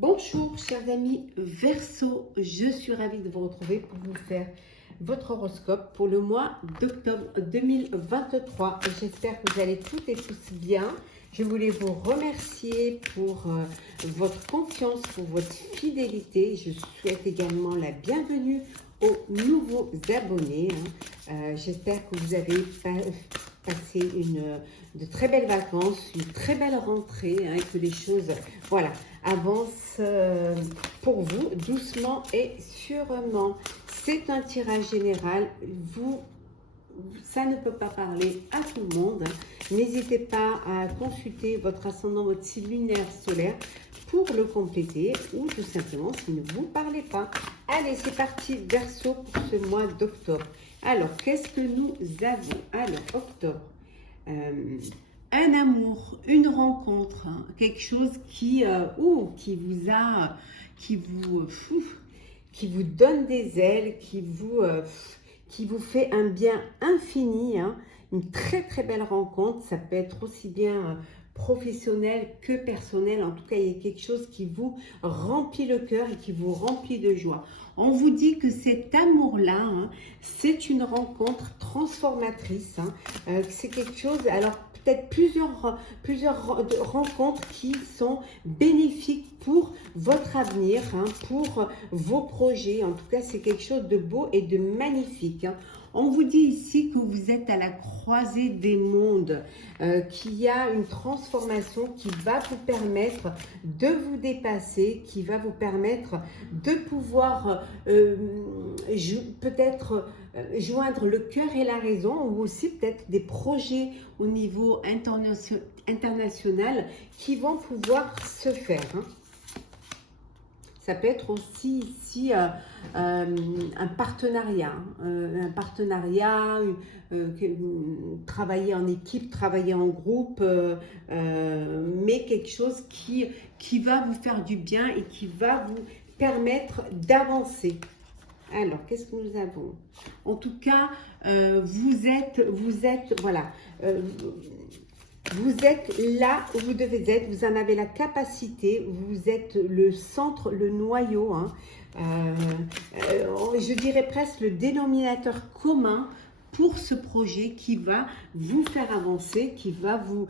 Bonjour chers amis Verseau, je suis ravie de vous retrouver pour vous faire votre horoscope pour le mois d'octobre 2023. J'espère que vous allez toutes et tous bien. Je voulais vous remercier pour votre confiance, pour votre fidélité. Je souhaite également la bienvenue aux nouveaux abonnés. J'espère que vous avez passé de très belles vacances, une très belle rentrée, et que les choses avancent pour vous doucement et sûrement. C'est un tirage général. Ça ne peut pas parler à tout le monde. N'hésitez pas à consulter votre ascendant, votre signe lunaire solaire pour le compléter ou tout simplement s'il ne vous parlez pas. Allez, c'est parti Verseau pour ce mois d'octobre. Alors, qu'est-ce que nous avons? Alors, octobre. Un amour, une rencontre, quelque chose qui vous donne des ailes, qui vous fait un bien infini, une très très belle rencontre. Ça peut être aussi bien professionnel que personnel. En tout cas, il y a quelque chose qui vous remplit le cœur et qui vous remplit de joie. On vous dit que cet amour-là, c'est une rencontre transformatrice. C'est quelque chose, alors peut-être plusieurs rencontres qui sont bénéfiques pour votre avenir, pour vos projets. En tout cas, c'est quelque chose de beau et de magnifique. On vous dit ici que vous êtes à la croisée des mondes, qu'il y a une transformation qui va vous permettre de vous dépasser, qui va vous permettre de pouvoir peut-être joindre le cœur et la raison, ou aussi peut-être des projets au niveau international qui vont pouvoir se faire. Ça peut être aussi ici un partenariat, travailler en équipe, travailler en groupe, mais quelque chose qui va vous faire du bien et qui va vous permettre d'avancer. Alors, qu'est-ce que nous avons? En tout cas, vous êtes là où vous devez être, vous en avez la capacité, vous êtes le centre, le noyau, je dirais presque le dénominateur commun pour ce projet qui va vous faire avancer, qui va vous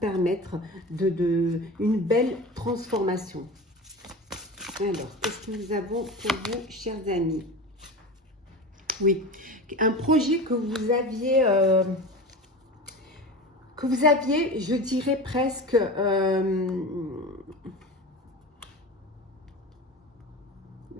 permettre une belle transformation. Alors, qu'est-ce que nous avons pour vous, chers amis? Oui, un projet que vous aviez, je dirais presque,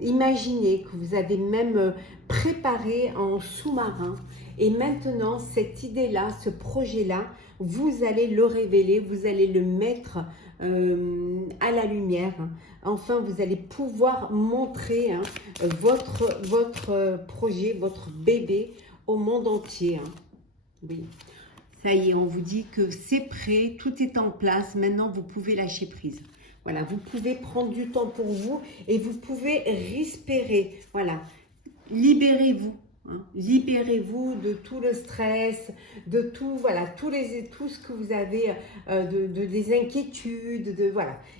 imaginé, que vous avez même préparé en sous-marin. Et maintenant, cette idée-là, ce projet-là, vous allez le révéler, vous allez le mettre à la lumière. Enfin, vous allez pouvoir montrer votre projet, votre bébé au monde entier. Oui. Ça y est, on vous dit que c'est prêt, tout est en place. Maintenant, vous pouvez lâcher prise. Voilà, vous pouvez prendre du temps pour vous et vous pouvez respirer. Voilà, libérez-vous. Libérez-vous de tout le stress, de tout, tout ce que vous avez, des inquiétudes,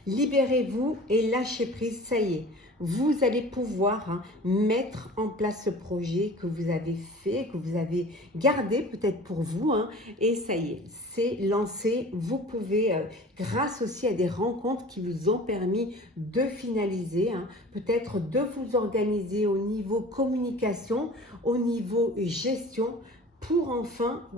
Libérez-vous et lâchez prise, ça y est. Vous allez pouvoir mettre en place ce projet que vous avez fait, que vous avez gardé peut-être pour vous, et ça y est, c'est lancé. Vous pouvez, grâce aussi à des rencontres qui vous ont permis de finaliser, peut-être de vous organiser au niveau communication, au niveau gestion, pour enfin,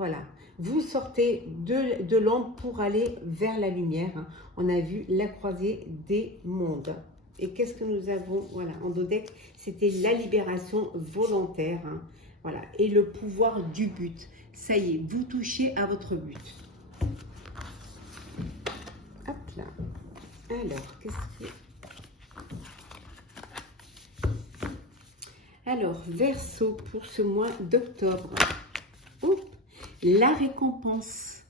vous sortez de l'ombre pour aller vers la lumière. On a vu la croisée des mondes. Et qu'est-ce que nous avons? En dos deck, c'était la libération volontaire. Et le pouvoir du but. Ça y est, vous touchez à votre but. Hop là. Alors, qu'est-ce que... Alors, Verseau pour ce mois d'octobre. La récompense.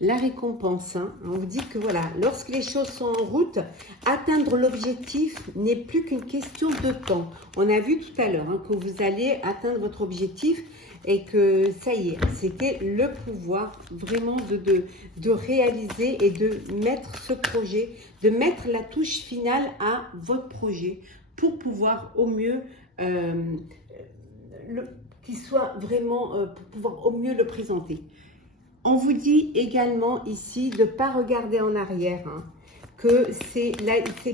La récompense, on vous dit que lorsque les choses sont en route, atteindre l'objectif n'est plus qu'une question de temps. On a vu tout à l'heure que vous allez atteindre votre objectif et que ça y est, c'était le pouvoir vraiment de réaliser et de mettre ce projet, de mettre la touche finale à votre projet pour pouvoir au mieux qu'il soit vraiment, pour pouvoir au mieux le présenter. On vous dit également ici de ne pas regarder en arrière, hein, que c'est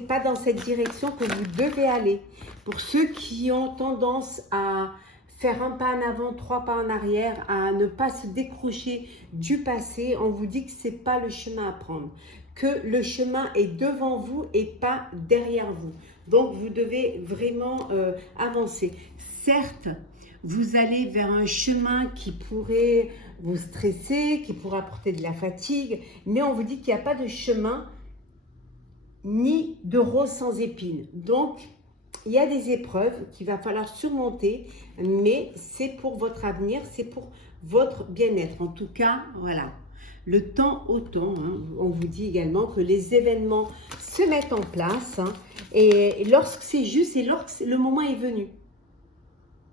pas dans cette direction que vous devez aller. Pour ceux qui ont tendance à faire un pas en avant, 3 pas en arrière, à ne pas se décrocher du passé, on vous dit que ce n'est pas le chemin à prendre, que le chemin est devant vous et pas derrière vous. Donc, vous devez vraiment avancer. Certes, vous allez vers un chemin qui pourrait vous stresser, qui pourrait apporter de la fatigue, mais on vous dit qu'il n'y a pas de chemin ni de rose sans épines. Donc, il y a des épreuves qu'il va falloir surmonter, mais c'est pour votre avenir, c'est pour votre bien-être. En tout cas, voilà. Le temps au temps, hein. On vous dit également que les événements se mettent en place, hein, et lorsque c'est juste et lorsque le moment est venu.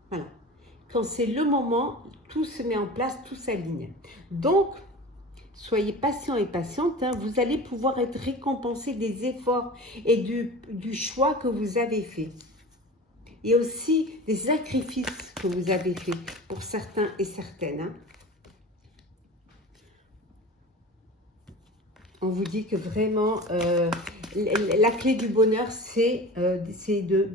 Voilà. Quand c'est le moment, tout se met en place, tout s'aligne. Donc, soyez patient et patiente, hein, vous allez pouvoir être récompensé des efforts et du choix que vous avez fait. Et aussi des sacrifices que vous avez fait pour certains et certaines. Hein. On vous dit que vraiment, la clé du bonheur, c'est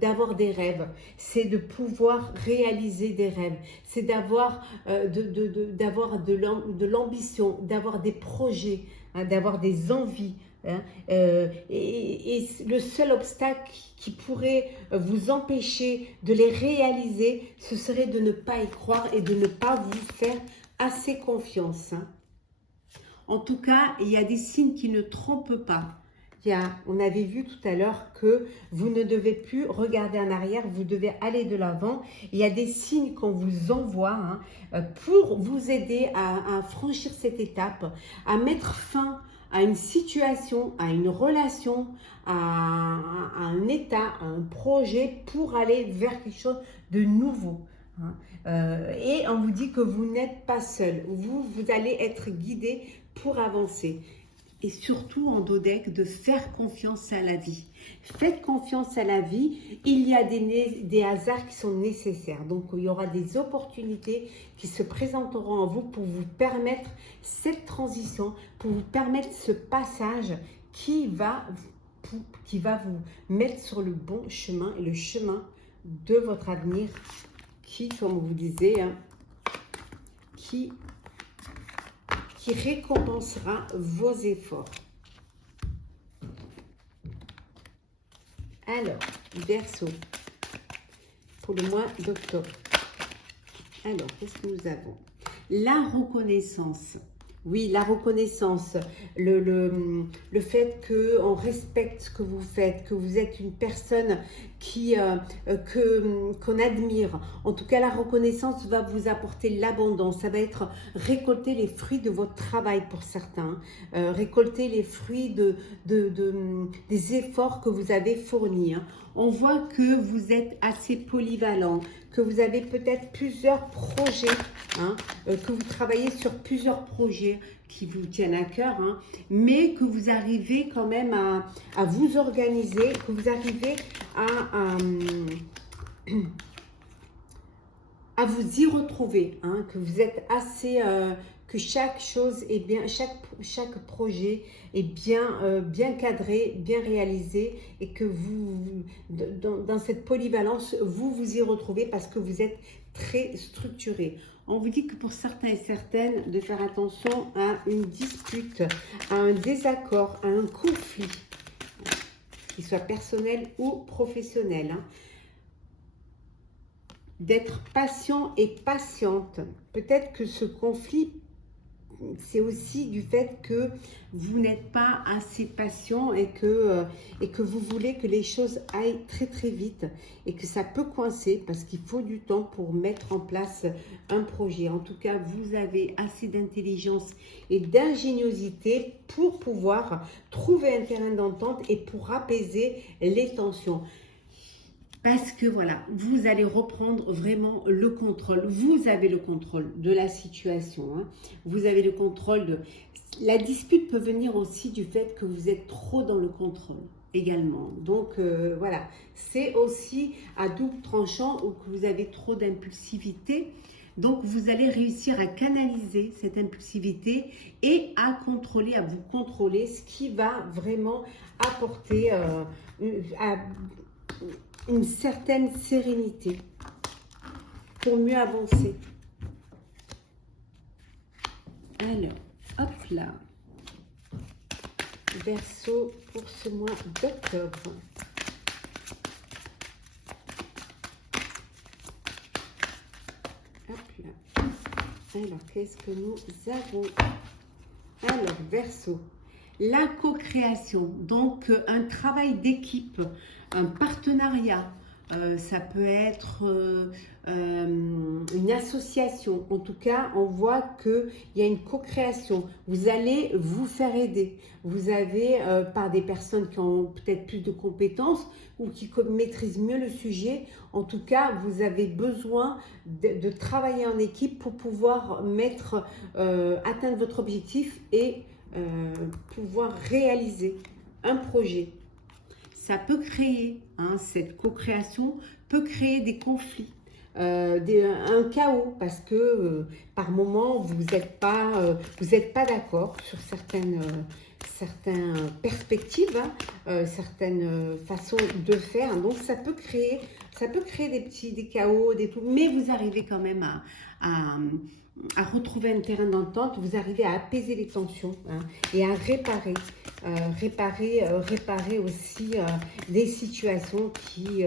d'avoir des rêves, c'est de pouvoir réaliser des rêves, c'est d'avoir de l'ambition, d'avoir des projets, hein, d'avoir des envies. Hein, et le seul obstacle qui pourrait vous empêcher de les réaliser, ce serait de ne pas y croire et de ne pas vous faire assez confiance. Hein. En tout cas, il y a des signes qui ne trompent pas. On avait vu tout à l'heure que vous ne devez plus regarder en arrière, vous devez aller de l'avant. Il y a des signes qu'on vous envoie, hein, pour vous aider à franchir cette étape, à mettre fin à une situation, à une relation, à un état, à un projet pour aller vers quelque chose de nouveau. Hein. Et on vous dit que vous n'êtes pas seul, vous allez être guidé pour avancer. Et surtout en dos deck, de faire confiance à la vie. Faites confiance à la vie, il y a des hasards qui sont nécessaires. Donc il y aura des opportunités qui se présenteront à vous pour vous permettre cette transition, pour vous permettre ce passage qui va vous mettre sur le bon chemin et le chemin de votre avenir qui, comme vous disiez, hein, qui récompensera vos efforts. Alors, Verseau, pour le mois d'octobre. Alors, qu'est-ce que nous avons? La reconnaissance. Oui, la reconnaissance, le fait qu'on respecte ce que vous faites, que vous êtes une personne qu'on admire. En tout cas, la reconnaissance va vous apporter l'abondance. Ça va être récolter les fruits de votre travail pour certains, récolter les fruits des efforts que vous avez fournis. Hein. On voit que vous êtes assez polyvalent, que vous avez peut-être plusieurs projets, hein, que vous travaillez sur plusieurs projets qui vous tiennent à cœur, hein, mais que vous arrivez quand même à vous organiser, que vous arrivez à vous y retrouver, hein, que vous êtes assez, que chaque chose est bien, chaque projet est bien cadré, bien réalisé, et que vous, dans cette polyvalence, vous y retrouvez parce que vous êtes très structuré. On vous dit que pour certains et certaines, de faire attention à une dispute, à un désaccord, à un conflit, qu'il soit personnel ou professionnel. Hein. D'être patient et patiente. Peut-être que ce conflit, c'est aussi du fait que vous n'êtes pas assez patient et que vous voulez que les choses aillent très très vite et que ça peut coincer parce qu'il faut du temps pour mettre en place un projet. En tout cas, vous avez assez d'intelligence et d'ingéniosité pour pouvoir trouver un terrain d'entente et pour apaiser les tensions. Parce que voilà, vous allez reprendre vraiment le contrôle. Vous avez le contrôle de la situation. Hein. Vous avez le contrôle de... La dispute peut venir aussi du fait que vous êtes trop dans le contrôle également. Donc voilà, c'est aussi à double tranchant ou que vous avez trop d'impulsivité. Donc vous allez réussir à canaliser cette impulsivité et à contrôler, à vous contrôler, ce qui va vraiment apporter une certaine sérénité pour mieux avancer. Alors, hop là. Verseau pour ce mois d'octobre. Hop là. Alors, qu'est-ce que nous avons? Alors, Verseau. La co-création, donc un travail d'équipe, un partenariat, ça peut être une association. En tout cas, on voit qu'il y a une co-création. Vous allez vous faire aider. Vous avez, par des personnes qui ont peut-être plus de compétences ou qui maîtrisent mieux le sujet, en tout cas, vous avez besoin de travailler en équipe pour pouvoir atteindre votre objectif et pouvoir réaliser un projet. Ça peut créer, cette co-création peut créer des conflits, un chaos, parce que par moment vous n'êtes pas d'accord sur certaines perspectives, certaines façons de faire. Donc ça peut créer des chaos, mais vous arrivez quand même à retrouver un terrain d'entente, vous arrivez à apaiser les tensions et à réparer aussi les situations qui,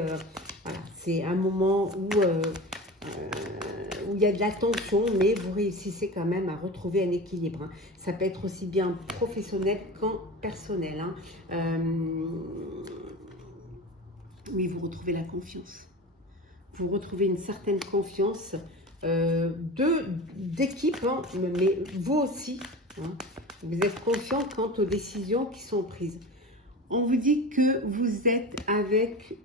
voilà, c'est un moment où il y a de la tension, mais vous réussissez quand même à retrouver un équilibre. Ça peut être aussi bien professionnel qu'en personnel. Oui, vous retrouvez la confiance. Vous retrouvez une certaine confiance d'équipe, mais vous aussi, vous êtes confiant quant aux décisions qui sont prises. On vous dit que vous êtes avec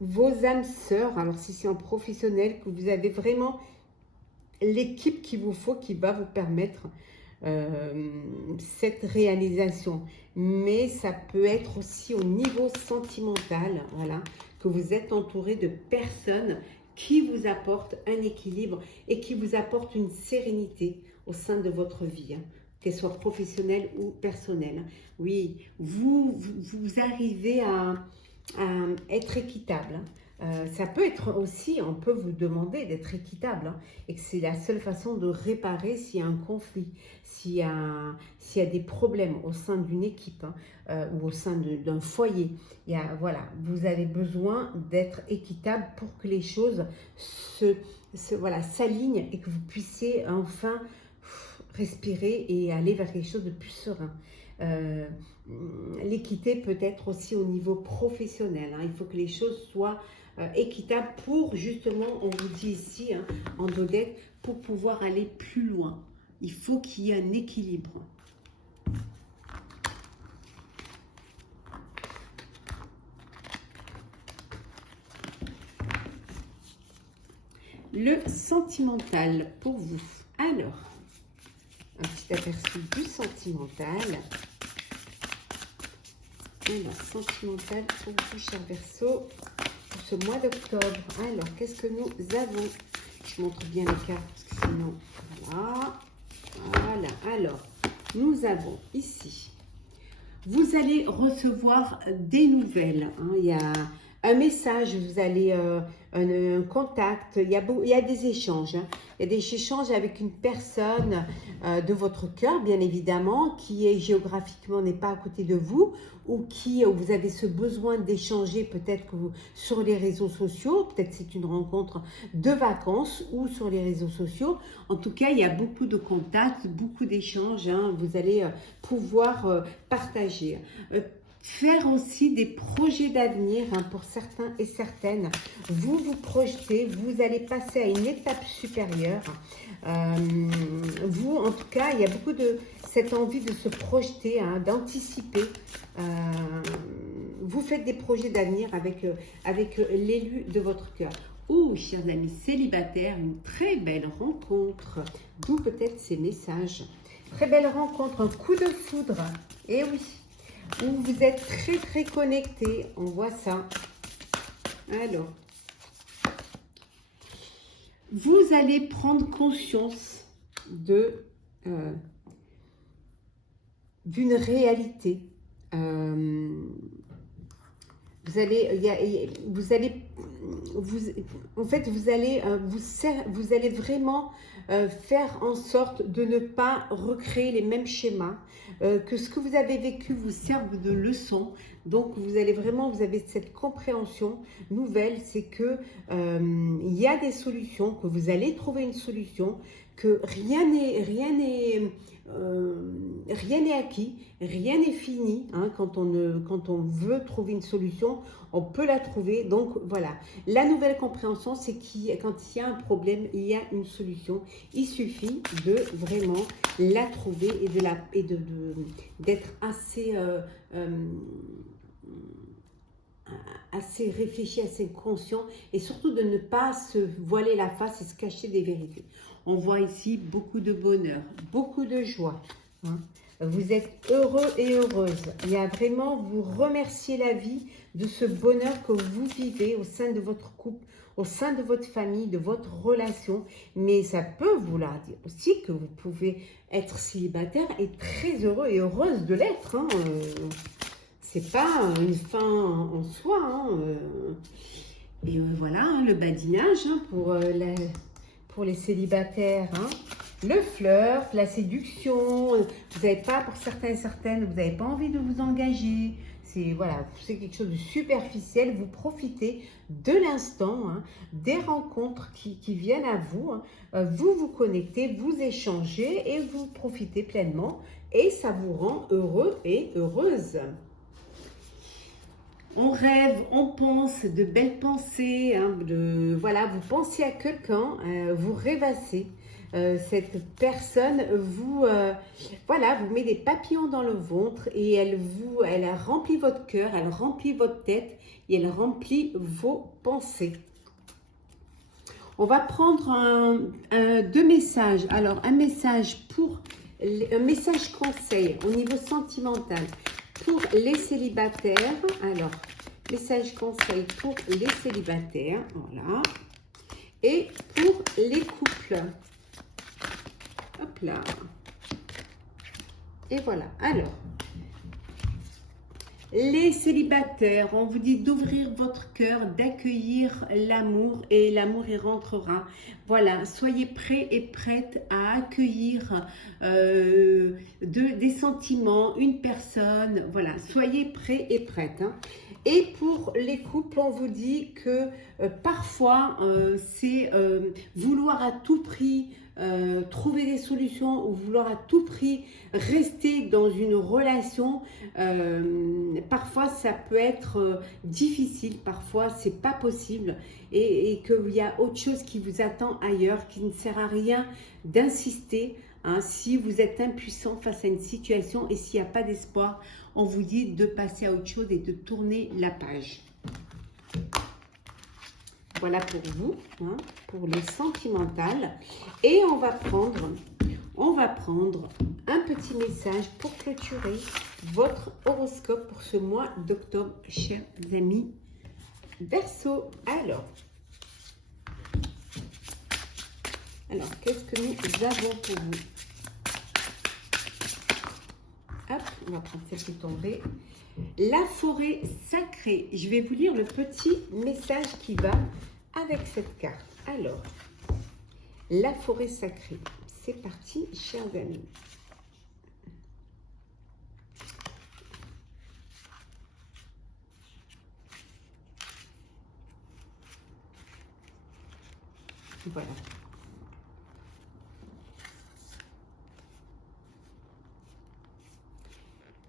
vos âmes sœurs, alors si c'est en professionnel, que vous avez vraiment l'équipe qu'il vous faut, qui va vous permettre cette réalisation. Mais ça peut être aussi au niveau sentimental, voilà, que vous êtes entouré de personnes qui vous apportent un équilibre et qui vous apportent une sérénité au sein de votre vie, qu'elle soit professionnelle ou personnelle. Oui, vous arrivez à être équitable. Ça peut être aussi, on peut vous demander d'être équitable, et que c'est la seule façon de réparer s'il y a un conflit, s'il y a des problèmes au sein d'une équipe ou au sein d'un foyer. Voilà, vous avez besoin d'être équitable pour que les choses s'alignent et que vous puissiez enfin respirer et aller vers quelque chose de plus serein. L'équité peut être aussi au niveau professionnel. Il faut que les choses soient équitables pour justement, on vous dit ici, en dodec, pour pouvoir aller plus loin. Il faut qu'il y ait un équilibre. Le sentimental pour vous. Alors, un petit aperçu du sentimental. Alors, sentimental pour vous, cher Verseau, pour ce mois d'octobre. Alors, qu'est-ce que nous avons? Je montre bien les cartes, parce que sinon, voilà. Voilà, alors, nous avons ici, vous allez recevoir des nouvelles. Il y a un message, vous allez un contact, il y a des échanges. Il y a des échanges avec une personne de votre cœur, bien évidemment, qui est géographiquement n'est pas à côté de vous, ou qui vous avez ce besoin d'échanger peut-être sur les réseaux sociaux, peut-être c'est une rencontre de vacances ou sur les réseaux sociaux. En tout cas, il y a beaucoup de contacts, beaucoup d'échanges, vous allez pouvoir partager. Faire aussi des projets d'avenir pour certains et certaines. Vous vous projetez, vous allez passer à une étape supérieure. Vous, en tout cas, il y a beaucoup de cette envie de se projeter, d'anticiper. Vous faites des projets d'avenir avec l'élu de votre cœur. Ou, chers amis célibataires, une très belle rencontre. D'où peut-être ces messages. Très belle rencontre, un coup de foudre. Et oui, où vous êtes très très connectés. On voit ça. Alors, vous allez prendre conscience d'une réalité. Vous allez vraiment faire en sorte de ne pas recréer les mêmes schémas, que ce que vous avez vécu vous serve de leçon. Donc vous avez cette compréhension nouvelle, c'est que il y a des solutions, que vous allez trouver une solution, que rien n'est acquis, rien n'est fini. Hein, quand on veut trouver une solution, on peut la trouver. Donc voilà, la nouvelle compréhension, c'est quand il y a un problème, il y a une solution. Il suffit de vraiment la trouver et d'être assez réfléchi, assez conscient, et surtout de ne pas se voiler la face et se cacher des vérités. On voit ici beaucoup de bonheur, beaucoup de joie. Hein. Vous êtes heureux et heureuse. Il y a vraiment, vous remerciez la vie de ce bonheur que vous vivez au sein de votre couple, au sein de votre famille, de votre relation. Mais ça peut vouloir dire aussi que vous pouvez être célibataire et très heureux et heureuse de l'être. Hein. C'est pas une fin en soi. Hein. Et voilà, hein, le badinage hein, pour les célibataires. Hein. Le flirt, la séduction. Vous n'avez pas, pour certains et certaines, vous n'avez pas envie de vous engager. C'est voilà, c'est quelque chose de superficiel. Vous profitez de l'instant, hein, des rencontres qui viennent à vous. Hein. Vous vous connectez, vous échangez et vous profitez pleinement. Et ça vous rend heureux et heureuse. On rêve, on pense de belles pensées, hein, voilà, vous pensez à quelqu'un, vous rêvassez. Cette personne voilà, vous met des papillons dans le ventre et elle remplit votre cœur, elle remplit votre tête et elle remplit vos pensées. On va prendre deux messages. Alors, un message conseil au niveau sentimental. Pour les célibataires, alors, message conseil pour les célibataires, voilà, et pour les couples, hop là, et voilà, alors, les célibataires, on vous dit d'ouvrir votre cœur, d'accueillir l'amour et l'amour y rentrera. Voilà, soyez prêts et prêtes à accueillir des sentiments, une personne. Voilà, soyez prêts et prêtes. Hein. Et pour les couples, on vous dit que parfois, c'est vouloir à tout prix trouver des solutions ou vouloir à tout prix rester dans une relation, parfois ça peut être difficile, parfois c'est pas possible et qu'il y a autre chose qui vous attend ailleurs, qui ne sert à rien d'insister. Hein, si vous êtes impuissant face à une situation et s'il n'y a pas d'espoir, on vous dit de passer à autre chose et de tourner la page. Voilà pour vous, hein, pour les sentimentales. Et on va prendre un petit message pour clôturer votre horoscope pour ce mois d'octobre, chers amis Verseau. Alors, qu'est-ce que nous avons pour vous? Hop, on va prendre celle qui est tombée. La forêt sacrée. Je vais vous lire le petit message qui va avec cette carte. Alors, la forêt sacrée. C'est parti, chers amis. Voilà.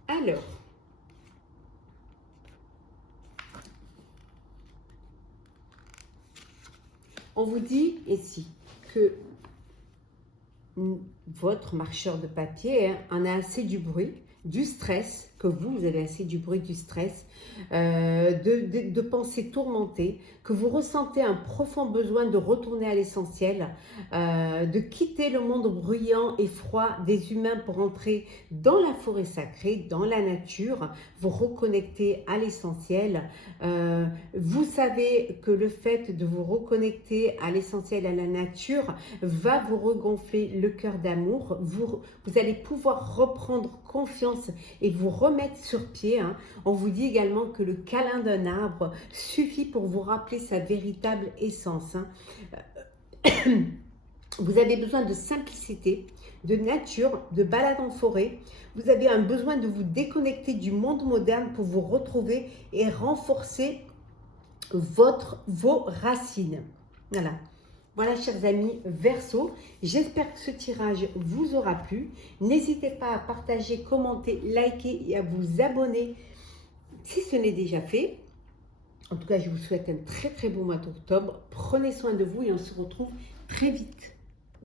Alors, on vous dit ici que votre marcheur de papier en a assez du bruit, du stress, que vous avez assez du bruit, du stress, de pensées tourmentées, que vous ressentez un profond besoin de retourner à l'essentiel, de quitter le monde bruyant et froid des humains pour entrer dans la forêt sacrée, dans la nature, vous reconnecter à l'essentiel. Vous savez que le fait de vous reconnecter à l'essentiel, à la nature, va vous regonfler le cœur d'amour. Vous allez pouvoir reprendre confiance et vous remettre sur pied. On vous dit également que le câlin d'un arbre suffit pour vous rappeler sa véritable essence. Vous avez besoin de simplicité, de nature, de balade en forêt. Vous avez un besoin de vous déconnecter du monde moderne pour vous retrouver et renforcer vos racines. Voilà. Voilà, chers amis Verseau, j'espère que ce tirage vous aura plu. N'hésitez pas à partager, commenter, liker et à vous abonner si ce n'est déjà fait. En tout cas, je vous souhaite un très très beau mois d'octobre. Prenez soin de vous et on se retrouve très vite.